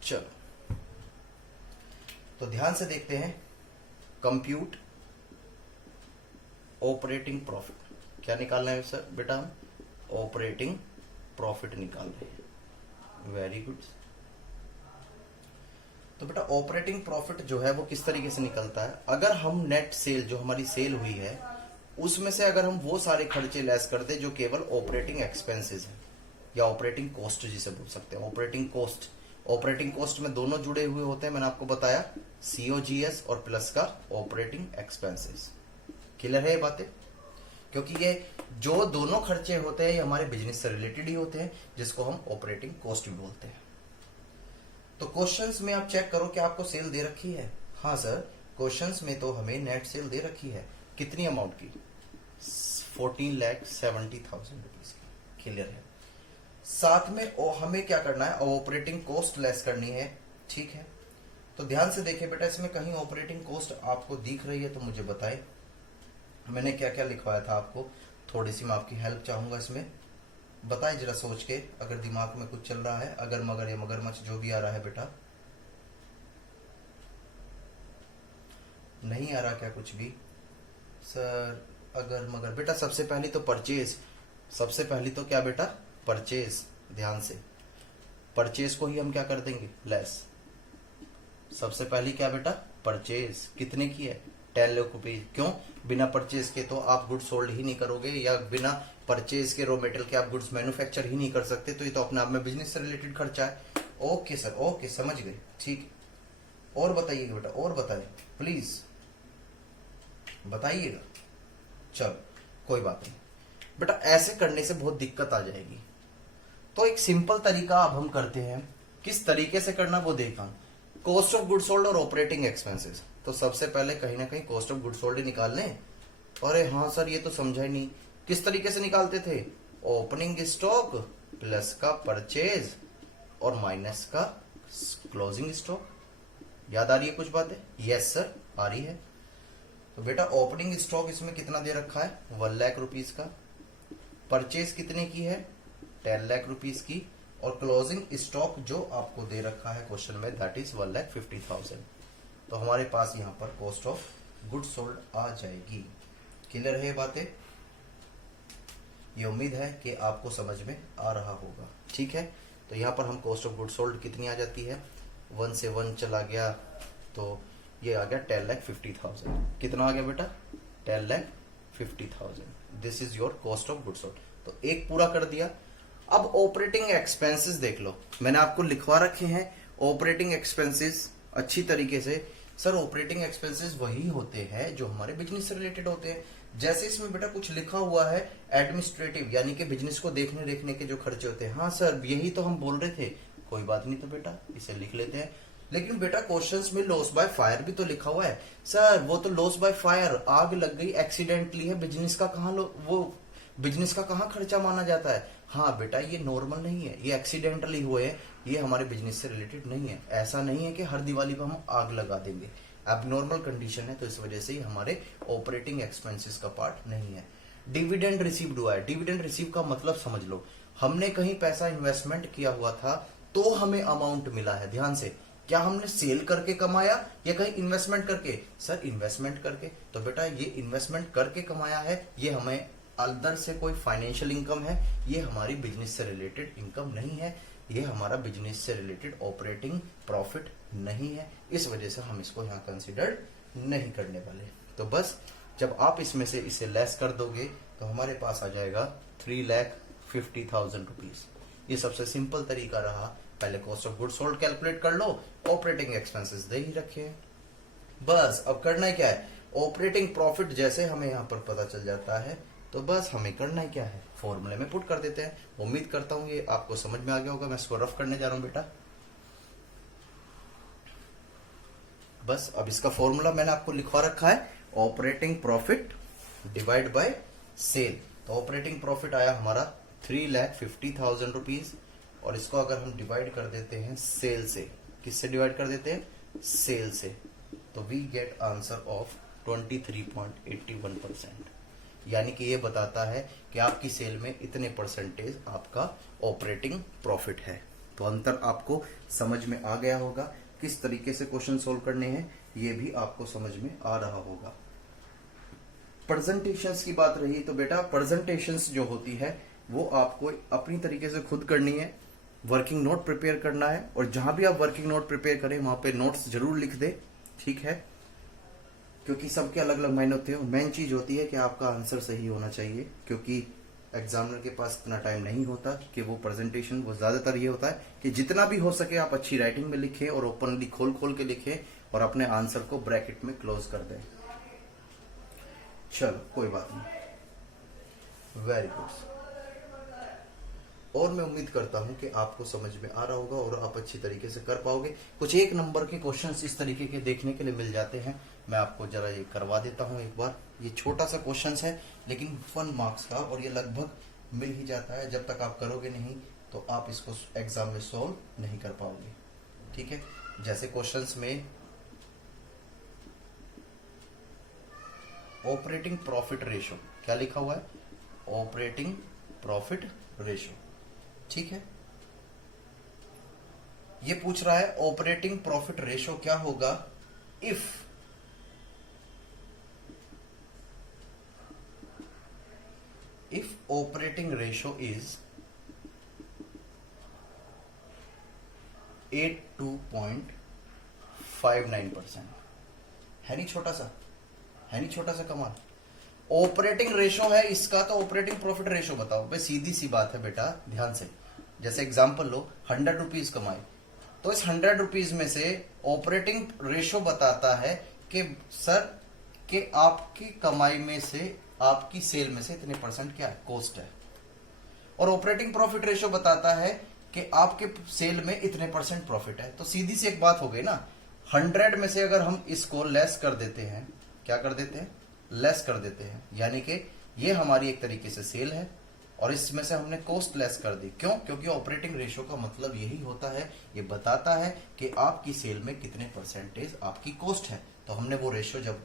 चलो तो ध्यान से देखते हैं। कंप्यूट ऑपरेटिंग प्रॉफिट, क्या निकालना है सर बेटा, हम ऑपरेटिंग प्रॉफिट निकाल रहे हैं। Very good. तो बेटा ऑपरेटिंग प्रॉफिट जो है वो किस तरीके से निकलता है, अगर हम नेट सेल जो हमारी सेल हुई है उसमें से अगर हम वो सारे खर्चे लेस कर दे जो केवल ऑपरेटिंग एक्सपेंसेस है या ऑपरेटिंग कॉस्ट जिसे बोल सकते हैं। ऑपरेटिंग कॉस्ट में दोनों जुड़े हुए होते हैं, मैंने आपको बताया, COGS और प्लस का ऑपरेटिंग एक्सपेंसेस। क्लियर है ये बातें, क्योंकि ये जो दोनों खर्चे होते हैं ये हमारे बिजनेस से रिलेटेड ही होते हैं, जिसको हम ऑपरेटिंग कॉस्ट भी बोलते हैं। तो क्वेश्चंस में आप चेक करो कि आपको सेल दे रखी है। हाँ सर, क्वेश्चंस में तो हमें नेट सेल दे रखी है, कितनी अमाउंट की, 14,70,000 रुपीज की। क्लियर है। साथ में हमें क्या करना है, ऑपरेटिंग कॉस्ट लेस करनी है। ठीक है, तो ध्यान से देखिए बेटा, इसमें कहीं ऑपरेटिंग कॉस्ट आपको दिख रही है तो मुझे बताएं, मैंने क्या क्या लिखवाया था आपको, थोड़ी सी मैं आपकी हेल्प चाहूंगा इसमें। बताए जरा सोच के, अगर दिमाग में कुछ चल रहा है, अगर मगर या मगरमच्छ जो भी आ रहा है बेटा, नहीं आ रहा क्या कुछ भी सर, अगर मगर बेटा सबसे पहली तो परचेज, सबसे पहली तो क्या बेटा, परचेज। ध्यान से, परचेज को ही हम क्या कर देंगे, लेस। सबसे पहली क्या बेटा, परचेज, कितने की है, 10 लाख रुपीज। क्यों, बिना परचेज के तो आप गुड्स सोल्ड ही नहीं करोगे, या बिना परचेज के रॉ मटेरियल के आप गुड्स मैन्युफैक्चर ही नहीं कर सकते, तो ये तो अपने आप में बिजनेस से रिलेटेड खर्चा है। ओके सर, ओके समझ गए, ठीक। और बताइएगा बेटा, और बताइए प्लीज बताइएगा। चलो कोई बात नहीं बेटा, ऐसे करने से बहुत दिक्कत आ जाएगी, तो एक सिंपल तरीका अब हम करते हैं। किस तरीके से करना वो देखा, कॉस्ट ऑफ गुड सोल्ड और ऑपरेटिंग एक्सपेंसेस। तो सबसे पहले कहीं ना कहीं कॉस्ट ऑफ गुड सोल्ड ही निकाल लें। अरे हाँ सर, ये तो समझा ही नहीं, किस तरीके से निकालते थे, ओपनिंग स्टॉक प्लस का परचेज और माइनस का क्लोजिंग स्टॉक। याद आ रही है कुछ बातें? यस सर, आ रही है। तो बेटा ओपनिंग स्टॉक इसमें कितना दे रखा है, 1 लाख रुपीज का। परचेज कितने की है, 10 लाख रुपीज की। और क्लोजिंग स्टॉक जो आपको दे रखा है क्वेश्चन में, दैट इज 1,50,000। तो हमारे पास यहाँ पर कॉस्ट ऑफ गुड सोल्ड आ जाएगी। क्लियर है ये बातें? ये उम्मीद है कि आपको समझ में आ रहा होगा। ठीक है, तो यहाँ पर हम कॉस्ट ऑफ गुड सोल्ड कितनी आ जाती है, 1 से 1 चला गया तो ये आ गया 10,50,000। कितना आ गया बेटा, 10,50,000। This is your cost of good sold. तो एक पूरा कर दिया। अब ऑपरेटिंग एक्सपेंसेस देख लो, मैंने आपको लिखवा रखे हैं ऑपरेटिंग एक्सपेंसेस अच्छी तरीके से। सर ऑपरेटिंग एक्सपेंसेस वही होते हैं जो हमारे बिजनेस से रिलेटेड होते हैं। जैसे इसमें बेटा कुछ लिखा हुआ है एडमिनिस्ट्रेटिव, यानी कि बिजनेस को देखने रेखने के जो खर्चे होते हैं। हाँ सर, यही तो हम बोल रहे थे। कोई बात नहीं, तो बेटा इसे लिख लेते हैं। लेकिन बेटा क्वेश्चंस में लॉस बाय फायर भी तो लिखा हुआ है। सर वो तो लॉस बाय फायर, आग लग गई एक्सीडेंटली है, बिजनेस का कहाँ वो बिजनेस का कहाँ खर्चा माना जाता है? हाँ बेटा, ये नॉर्मल नहीं है, ये एक्सीडेंटली हुए हैं, ये हमारे बिजनेस से रिलेटेड नहीं है। ऐसा नहीं है कि हर दिवाली पर हम आग लगा देंगे, एबनॉर्मल कंडीशन है, तो इस वजह से ही हमारे ऑपरेटिंग एक्सपेंसेस का पार्ट नहीं है। डिविडेंड रिसीव्ड हुआ है, डिविडेंड रिसीव का मतलब समझ लो, हमने कहीं पैसा इन्वेस्टमेंट किया हुआ था तो हमें अमाउंट मिला है। ध्यान से, क्या हमने सेल करके कमाया या कहीं इन्वेस्टमेंट करके? सर इन्वेस्टमेंट करके। तो बेटा ये इन्वेस्टमेंट करके कमाया है, ये हमें अदर से कोई फाइनेंशियल इनकम है, ये हमारी बिजनेस से रिलेटेड इनकम नहीं है, ये हमारा बिजनेस से रिलेटेड ऑपरेटिंग प्रॉफिट नहीं है। इस वजह से हम इसको यहाँ कंसिडर नहीं करने वाले। तो बस जब आप इसमें से इसे लेस कर दोगे तो हमारे पास आ जाएगा 3,50,000 रुपीज। ये सबसे सिंपल तरीका रहा। पहले cost of good sold calculate कर लो, ऑपरेटिंग एक्सपेंसेस दे ही रखे हैं। बस अब करना है क्या है, ऑपरेटिंग प्रॉफिट जैसे हमें यहाँ पर पता चल जाता है तो बस हमें करना है क्या है, फॉर्मूले में पुट कर देते हैं। उम्मीद करता हूं ये आपको समझ में आ गया होगा। मैं इसको रफ करने जा रहा हूं बेटा। बस अब इसका फॉर्मूला मैंने आपको लिखवा रखा है, operating profit divide by sale. तो ऑपरेटिंग प्रॉफिट आया हमारा 3,50,000 रुपीज, और इसको अगर हम डिवाइड कर देते हैं सेल से, किससे डिवाइड कर देते हैं? सेल से, तो वी गेट आंसर ऑफ 23.81%। यानी कि ये बताता है कि आपकी सेल में इतने परसेंटेज आपका ऑपरेटिंग प्रॉफिट है। तो अंतर आपको समझ में आ गया होगा, किस तरीके से क्वेश्चन सोल्व करने हैं ये भी आपको समझ में आ रहा होगा। प्रेजेंटेशंस की बात रही तो बेटा प्रेजेंटेशंस जो होती है वो आपको अपनी तरीके से खुद करनी है, वर्किंग नोट प्रिपेयर करना है, और जहां भी आप वर्किंग नोट प्रिपेयर करें वहां पे नोट्स जरूर लिख दे, ठीक है? क्योंकि सबके अलग अलग मायने होते हैं। मेन चीज होती है कि आपका आंसर सही होना चाहिए, क्योंकि एग्जामिनर के पास इतना टाइम नहीं होता कि वो प्रेजेंटेशन, वो ज्यादातर ये होता है कि जितना भी हो सके आप अच्छी राइटिंग में लिखें और ओपनली खोल खोल के लिखें और अपने आंसर को ब्रैकेट में क्लोज कर दें। चलो कोई बात नहीं, वेरी गुड। और मैं उम्मीद करता हूं कि आपको समझ में आ रहा होगा और आप अच्छी तरीके से कर पाओगे। कुछ 1 नंबर के क्वेश्चंस इस तरीके के देखने के लिए मिल जाते हैं, मैं आपको जरा ये करवा देता हूं एक बार। ये छोटा सा क्वेश्चन है लेकिन 1 मार्क्स का, और ये लगभग मिल ही जाता है। जब तक आप करोगे नहीं तो आप इसको एग्जाम में सॉल्व नहीं कर पाओगे, ठीक है? जैसे क्वेश्चंस में ऑपरेटिंग प्रॉफिट रेशो क्या लिखा हुआ है? ऑपरेटिंग प्रॉफिट रेशो, ठीक है? ये पूछ रहा है ऑपरेटिंग प्रॉफिट रेशो क्या होगा इफ ऑपरेटिंग रेशो इज 82.59%। है नहीं छोटा सा, है नहीं छोटा सा कमाल? ऑपरेटिंग रेशो है इसका, तो ऑपरेटिंग प्रॉफिट रेशो बताओ। भाई सीधी सी बात है बेटा, ध्यान से। जैसे एग्जांपल लो, 100 रुपीज कमाए, तो इस 100 रुपीज में से ऑपरेटिंग रेशो बताता है कि सर कि आपकी कमाई में से, आपकी सेल में से इतने परसेंट क्या है? कॉस्ट है। और ऑपरेटिंग प्रॉफिट रेशो बताता है कि आपके सेल में इतने परसेंट प्रॉफिट है। तो सीधी सी एक बात हो गई ना, 100 में से अगर हम इसको लेस कर देते हैं, क्या कर देते हैं? लेस कर देते हैं, यानी कि ये हमारी एक तरीके से सेल है और इसमें से हमने कॉस्ट लेस कर दी। क्यों? क्योंकि ऑपरेटिंग रेशो का मतलब यही होता है, ये बताता है कि आपकी सेल में कितने परसेंटेज आपकी कॉस्ट है। तो हमने वो रेशो जब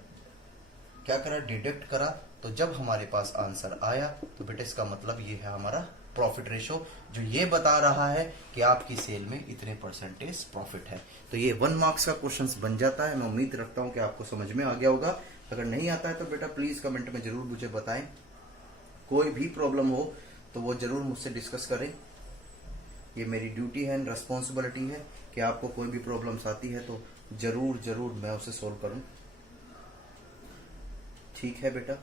क्या करा? डिडक्ट करा। तो जब हमारे पास आंसर आया तो बेटा इसका मतलब ये है हमारा प्रॉफिट रेशो, जो ये बता रहा है कि आपकी सेल में इतने परसेंटेज प्रॉफिट है। तो ये 1 मार्क्स का क्वेश्चन बन जाता है। मैं उम्मीद रखता हूं कि आपको समझ में आ गया होगा। अगर नहीं आता है तो बेटा प्लीज कमेंट में जरूर मुझे बताएं। कोई भी प्रॉब्लम हो तो वो जरूर मुझसे डिस्कस करें। ये मेरी ड्यूटी है, रेस्पॉन्सिबिलिटी है कि आपको कोई भी प्रॉब्लम्स आती है तो जरूर जरूर मैं उसे सोल्व करूं, ठीक है बेटा?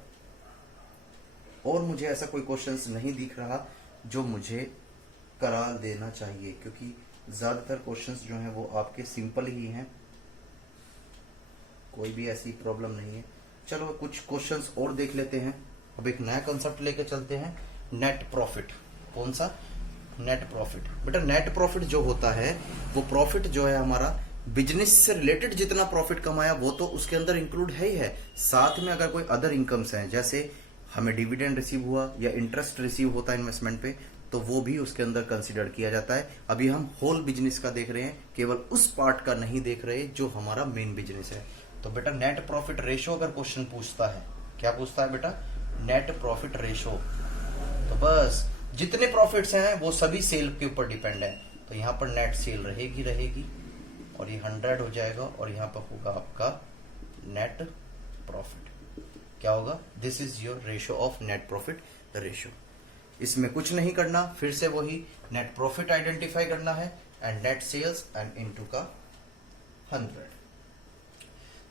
और मुझे ऐसा कोई क्वेश्चंस नहीं दिख रहा जो मुझे करा देना चाहिए, क्योंकि ज्यादातर क्वेश्चंस जो हैं वो आपके सिंपल ही हैं, कोई भी ऐसी प्रॉब्लम नहीं है। चलो कुछ क्वेश्चंस और देख लेते हैं। अब एक नया कंसेप्ट लेके चलते हैं, नेट प्रॉफिट। कौन सा? Net profit. बेटा नेट प्रॉफिट जो होता है वो प्रॉफिट जो है हमारा बिजनेस से रिलेटेड जितना प्रॉफिट कमाया वो तो उसके अंदर इंक्लूड है ही है, साथ में अगर कोई अदर इनकम्स हैं, जैसे हमें डिविडेंड रिसीव हुआ या इंटरेस्ट रिसीव होता है इन्वेस्टमेंट पे, तो वो भी उसके अंदर कंसिडर किया जाता है। अभी हम होल बिजनेस का देख रहे हैं, केवल उस पार्ट का नहीं देख रहे जो हमारा मेन बिजनेस है। तो बेटा नेट प्रॉफिट रेशो अगर क्वेश्चन पूछता है, क्या पूछता है बेटा? Net profit ratio. तो बस जितने प्रॉफिट्स हैं वो सभी सेल के ऊपर डिपेंड है। तो यहाँ पर नेट सेल रहेगी और ये 100 हो जाएगा और यहाँ पर होगा आपका नेट प्रॉफिट। क्या होगा? This is your ratio of net profit ratio. इसमें कुछ नहीं करना, फिर से वही नेट प्रॉफिट आइडेंटिफाई करना है and net sales and into का 100।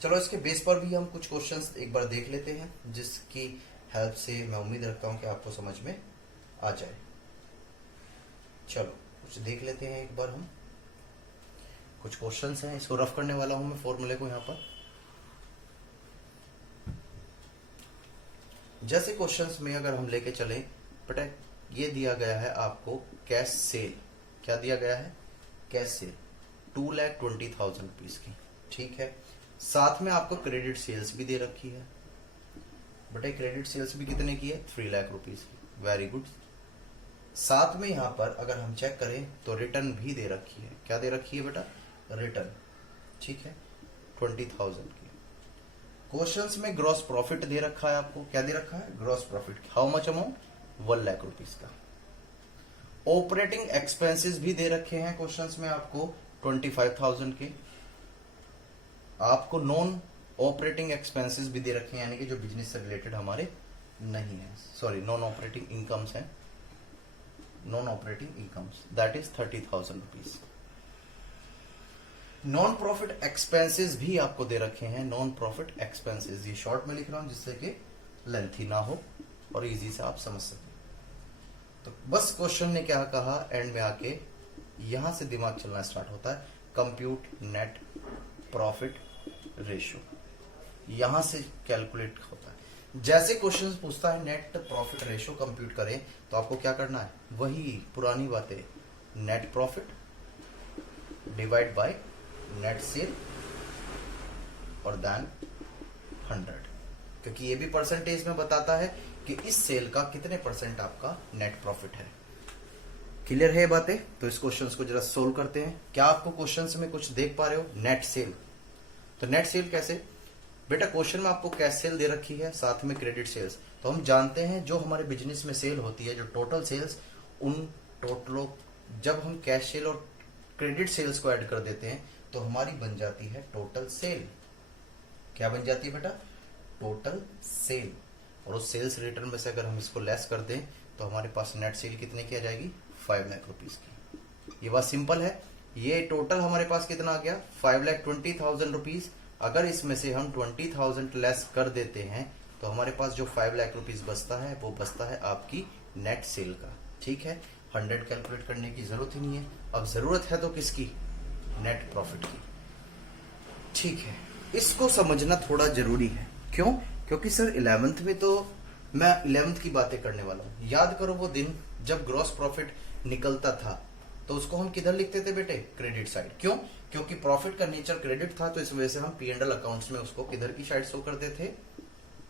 चलो इसके बेस पर भी हम कुछ क्वेश्चंस एक बार देख लेते हैं, जिसकी हेल्प से मैं उम्मीद रखता हूं कि आपको समझ में आ जाए। चलो कुछ देख लेते हैं एक बार हम। कुछ क्वेश्चंस हैं, इसको रफ करने वाला हूं मैं फॉर्मूले को। यहां पर जैसे क्वेश्चंस में अगर हम लेके चले, बेटा ये दिया गया है आपको कैश सेल। क्या दिया गया है? कैश सेल 2,20,000 रुपीज की, ठीक है? साथ में आपको क्रेडिट सेल्स भी दे रखी है। बेटा क्रेडिट सेल्स भी कितने की है? 3 लाख रुपीज की। Very good. साथ में यहाँ पर अगर हम चेक करें तो रिटर्न भी दे रखी है। क्या दे रखी है बेटा? रिटर्न। ठीक है, 20,000 की। क्वेश्चंस में ग्रॉस प्रॉफिट दे रखा है आपको। क्या दे रखा है? Gross profit. How much amount? 1 lakh rupees का। ऑपरेटिंग एक्सपेंसेस भी दे रखे हैं क्वेश्चंस में आपको 25,000 के। आपको नॉन ऑपरेटिंग एक्सपेंसेस भी दे रखे हैं, यानी कि जो बिजनेस से रिलेटेड हमारे नहीं है, सॉरी नॉन ऑपरेटिंग इनकम्स हैं, non operating incomes, that is 30,000 rupees. Non profit expenses भी आपको दे रखे हैं। नॉन प्रॉफिट एक्सपेंसेस, ये शॉर्ट में लिख रहा हूं जिससे कि लेंथी ना हो और इजी से आप समझ सकें। तो बस क्वेश्चन ने क्या कहा, एंड में आके यहां से दिमाग चलना स्टार्ट होता है। कंप्यूट नेट प्रॉफिट रेशियो, यहां से कैलकुलेट होता है। जैसे क्वेश्चन पूछता है नेट प्रॉफिट रेशियो कंप्यूट करें, तो आपको क्या करना है? वही पुरानी बातें, net profit divide by net cell और देन 100, क्योंकि ये भी परसेंटेज में बताता है कि इस सेल का कितने परसेंट आपका नेट प्रॉफिट है। क्लियर है बातें? तो इस क्वेश्चंस को जरा सोल्व करते हैं। क्या आपको क्वेश्चंस में कुछ देख पा रहे हो? नेट सेल, तो नेट सेल कैसे बेटा? क्वेश्चन में आपको कैश सेल दे रखी है, साथ में क्रेडिट सेल्स। तो हम जानते हैं जो हमारे बिजनेस में सेल होती है, जो टोटल सेल्स, उन टोटलों जब हम कैश सेल और क्रेडिट सेल्स को ऐड कर देते हैं तो हमारी बन जाती है टोटल सेल। क्या बन जाती है बेटा? Total sale. और उस सेल्स रिटर्न में से अगर हम इसको लेस कर दें तो हमारे पास नेट सेल कितने की आ जाएगी? 5 लाख रुपीज की। ये बात सिंपल है। ये टोटल हमारे पास कितना आ गया? 5,20,000 रुपीज। अगर इसमें से हम 20,000 लेस कर देते हैं तो हमारे पास जो 5 लाख रुपीज बचता है वो बचता है आपकी नेट सेल का। ठीक है, 100 कैलकुलेट करने की जरूरत ही नहीं है। अब जरूरत है तो किसकी? नेट प्रॉफिट की। ठीक है, इसको समझना थोड़ा जरूरी है। क्यों? क्योंकि सर 11th में तो मैं 11th की बातें करने वाला हूं। याद करो वो दिन जब ग्रॉस प्रॉफिट निकलता था तो उसको हम किधर लिखते थे बेटे? Credit side. क्यों? क्योंकि प्रॉफिट का नेचर क्रेडिट था, तो इस वजह से हम P&L अकाउंट्स में उसको किधर की साइड शो करते थे?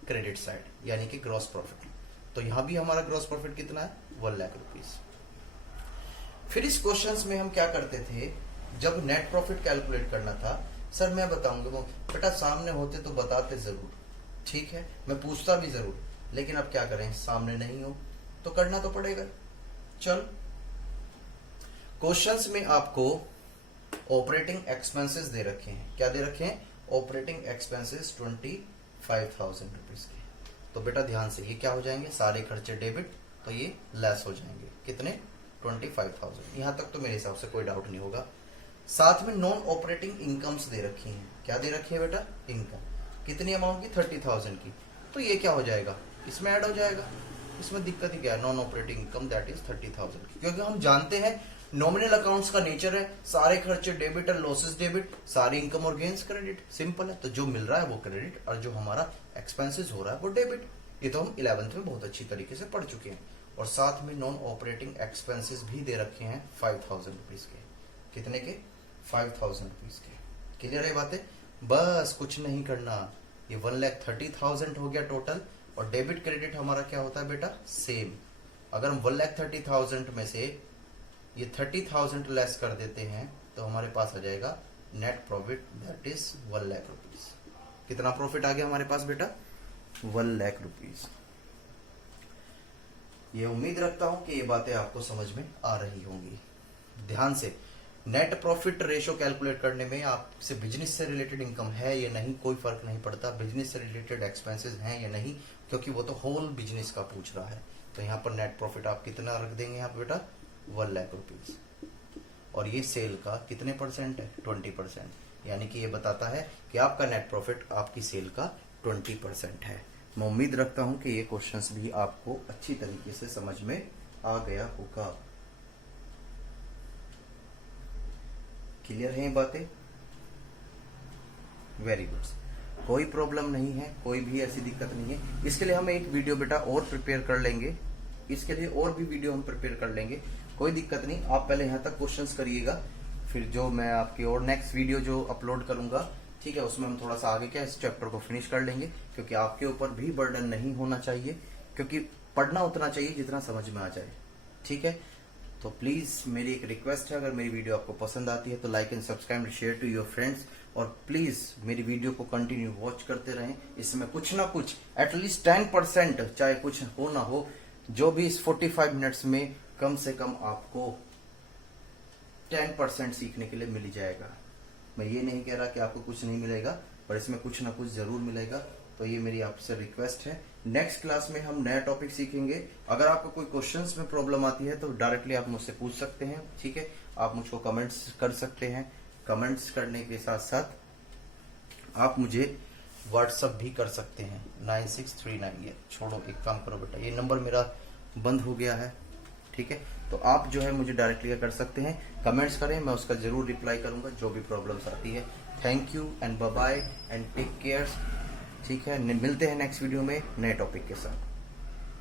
क्रेडिट साइड, यानी कि ग्रॉस प्रॉफिट। तो यहां भी हमारा ग्रॉस प्रॉफिट कितना है? 1 लाख रुपीज। फिर इस क्वेश्चंस में हम क्या करते थे, जब नेट प्रॉफिट कैलकुलेट करना था, सर मैं बताऊंगा वो बेटा सामने होते तो बताते जरूर, ठीक है, मैं पूछता भी जरूर, लेकिन अब क्या करें, सामने नहीं हो तो करना तो पड़ेगा। चल, क्वेश्चंस में आपको ऑपरेटिंग एक्सपेंसेस दे रखे हैं। क्या दे रखे हैं? ऑपरेटिंग एक्सपेंसेस 25,000 रुपीज के। तो बेटा ध्यान से, ये क्या हो जाएंगे? सारे खर्चे डेबिट, तो ये लेस हो जाएंगे। कितने? 25,000। यहां तक तो मेरे हिसाब से कोई डाउट नहीं होगा। साथ में नॉन ऑपरेटिंग इनकम्स दे रखी हैं। क्या दे रखी है बेटा? इनकम। कितनी अमाउंट की? 30,000 की। तो ये क्या हो जाएगा? इसमें ऐड हो जाएगा। इसमें दिक्कत ही क्या है? Non operating income that is 30,000 की। क्योंकि हम जानते हैं नॉमिनल अकाउंट्स का नेचर है सारे खर्चे डेबिट और लॉसेस डेबिट, सारी इनकम और गेन्स क्रेडिट। सिंपल है। तो जो मिल रहा है वो क्रेडिट और जो हमारा एक्सपेंसेस हो रहा है वो डेबिट। ये तो हम 11th में बहुत अच्छी तरीके से पढ़ चुके हैं। और साथ में नॉन ऑपरेटिंग एक्सपेंसेस भी दे रखे हैं 5,000 रुपीज के। कितने के? 5,000 रुपीज के। क्लियर है बातें? बस कुछ नहीं करना। ये 1,30,000 हो गया टोटल। और डेबिट क्रेडिट हमारा क्या होता है बेटा? सेम। अगर हम 1,30,000 में से ये 30,000 लेस कर देते हैं तो हमारे पास आ जाएगा net profit that is 1 lakh rupees. कितना प्रॉफिट आ गया हमारे पास बेटा? 1 लाख रुपीज। ये उम्मीद रखता हूं कि ये बातें आपको समझ में आ रही होंगी। ध्यान से, नेट प्रॉफिट रेशियो कैलकुलेट करने में आपसे बिजनेस से रिलेटेड इनकम है या नहीं कोई फर्क नहीं पड़ता, बिजनेस से रिलेटेड एक्सपेंसेस हैं या नहीं, क्योंकि वो तो होल बिजनेस का पूछ रहा है। तो यहाँ पर नेट प्रॉफिट आप कितना रख देंगे यहाँ पे बेटा? 1 लाख रुपीज। और ये सेल का कितने परसेंट है? 20%। यानी कि ये बताता है कि आपका नेट प्रॉफिट आपकी सेल का 20% है। मैं उम्मीद रखता हूं कि ये क्वेश्चंस भी आपको अच्छी तरीके से समझ में आ गया होगा। क्लियर है ये बातें? Very good. कोई प्रॉब्लम नहीं है, कोई भी ऐसी दिक्कत नहीं है। इसके लिए हम एक वीडियो बेटा और प्रिपेयर कर लेंगे, इसके लिए और भी वीडियो हम प्रिपेयर कर लेंगे, कोई दिक्कत नहीं। आप पहले यहाँ तक क्वेश्चंस करिएगा, फिर जो मैं आपकी और नेक्स्ट वीडियो जो अपलोड करूंगा, ठीक है, उसमें हम थोड़ा सा आगे क्या इस चैप्टर को फिनिश कर लेंगे, क्योंकि आपके ऊपर भी बर्डन नहीं होना चाहिए, क्योंकि पढ़ना उतना चाहिए जितना समझ में आ जाए। ठीक है। तो प्लीज मेरी एक रिक्वेस्ट है, अगर मेरी वीडियो आपको पसंद आती है तो like and subscribe, share to your friends, और प्लीज मेरी वीडियो को कंटिन्यू वॉच करते रहें। इसमें कुछ ना कुछ एटलीस्ट 10%, चाहे कुछ हो ना हो, जो भी इस 45 मिनट्स में कम से कम आपको 10% सीखने के लिए मिल जाएगा। मैं ये नहीं कह रहा कि आपको कुछ नहीं मिलेगा, पर इसमें कुछ ना कुछ जरूर मिलेगा। तो ये मेरी आपसे रिक्वेस्ट है। नेक्स्ट क्लास में हम नया टॉपिक सीखेंगे। अगर आपको कोई क्वेश्चंस में प्रॉब्लम आती है तो डायरेक्टली आप मुझसे पूछ सकते हैं, ठीक है। आप मुझको कमेंट्स कर सकते हैं। कमेंट्स करने के साथ साथ आप मुझे व्हाट्सअप भी कर सकते हैं 9639। ये छोड़ो, एक काम करो बेटा, ये नंबर मेरा बंद हो गया है, ठीक है। तो आप जो है मुझे डायरेक्टली कर सकते हैं, कमेंट्स करें, मैं उसका जरूर रिप्लाई करूंगा जो भी प्रॉब्लम्स आती है। Thank you and bye bye and take care, ठीक है। मिलते हैं नेक्स्ट वीडियो में नए टॉपिक के साथ।